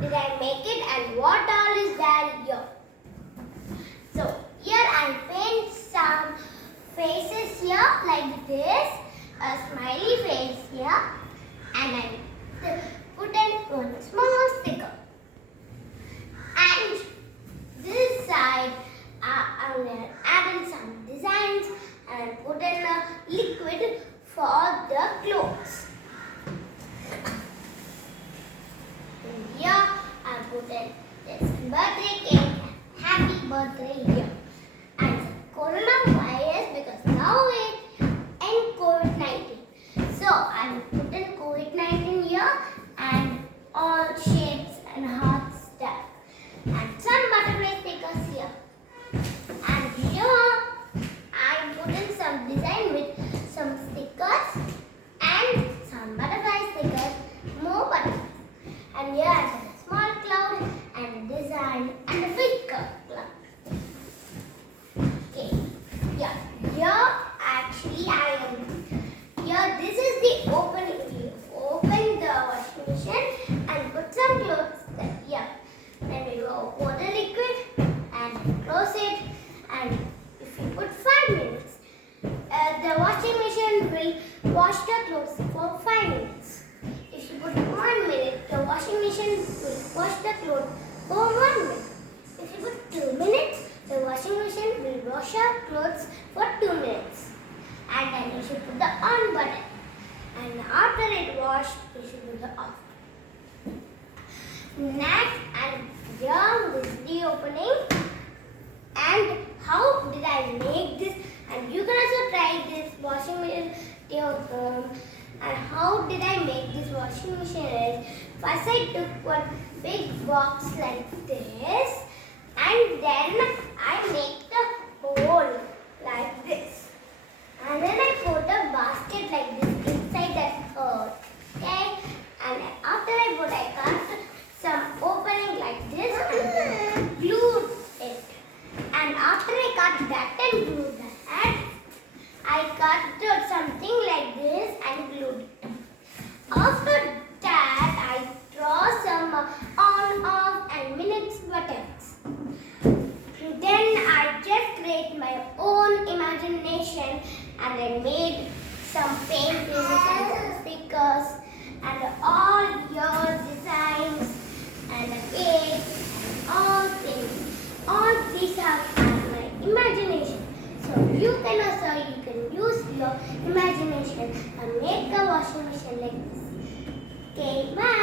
did I make it and what all is there here? So here I paint some faces here like this, a smiley face here, and I put in one small sticker. And this side I will add in some designs and put in a liquid for the clothes. And here I put in this birthday cake, happy birthday here. And coronavirus because now it and COVID-19. So I will put in COVID-19 here and all shapes and hearts stuff. And some butterfly stickers here. And here I put in some design with some stickers and some butterfly stickers, more butterflies. And here I put a small cloud and design and a big cloud. Okay, yeah, here actually I am. Here this is the opening. You open the washing machine and put some clothes there. Yeah. Then we go water liquid and close it, and if you put 5 minutes, the washing machine will wash the clothes for 5 minutes. If you put 1 minute, the washing machine will wash the clothes for 1 minute. If you put 2 minutes, the washing machine will wash your clothes for 2 minutes. And then you should put the on button. And after it washed, you should put the off. Next, and here this is the opening. And how did I make this? And you can also try this washing machine at your home. And how did I make this washing machine? First I took one big box like this, and then I make the hole like this. And then I put a basket like this inside that hole. Okay? And after I cut some opening like this and then glued it. And after I cut that and glued that, I cut something like this and glued it. After that, I draw some on, off and minutes buttons. Then I just create my own imagination and I made some paintings and some stickers and all your designs and the cake, all things. All these are my imagination. So you can use your imagination and make a washing machine like this. Okay, bye.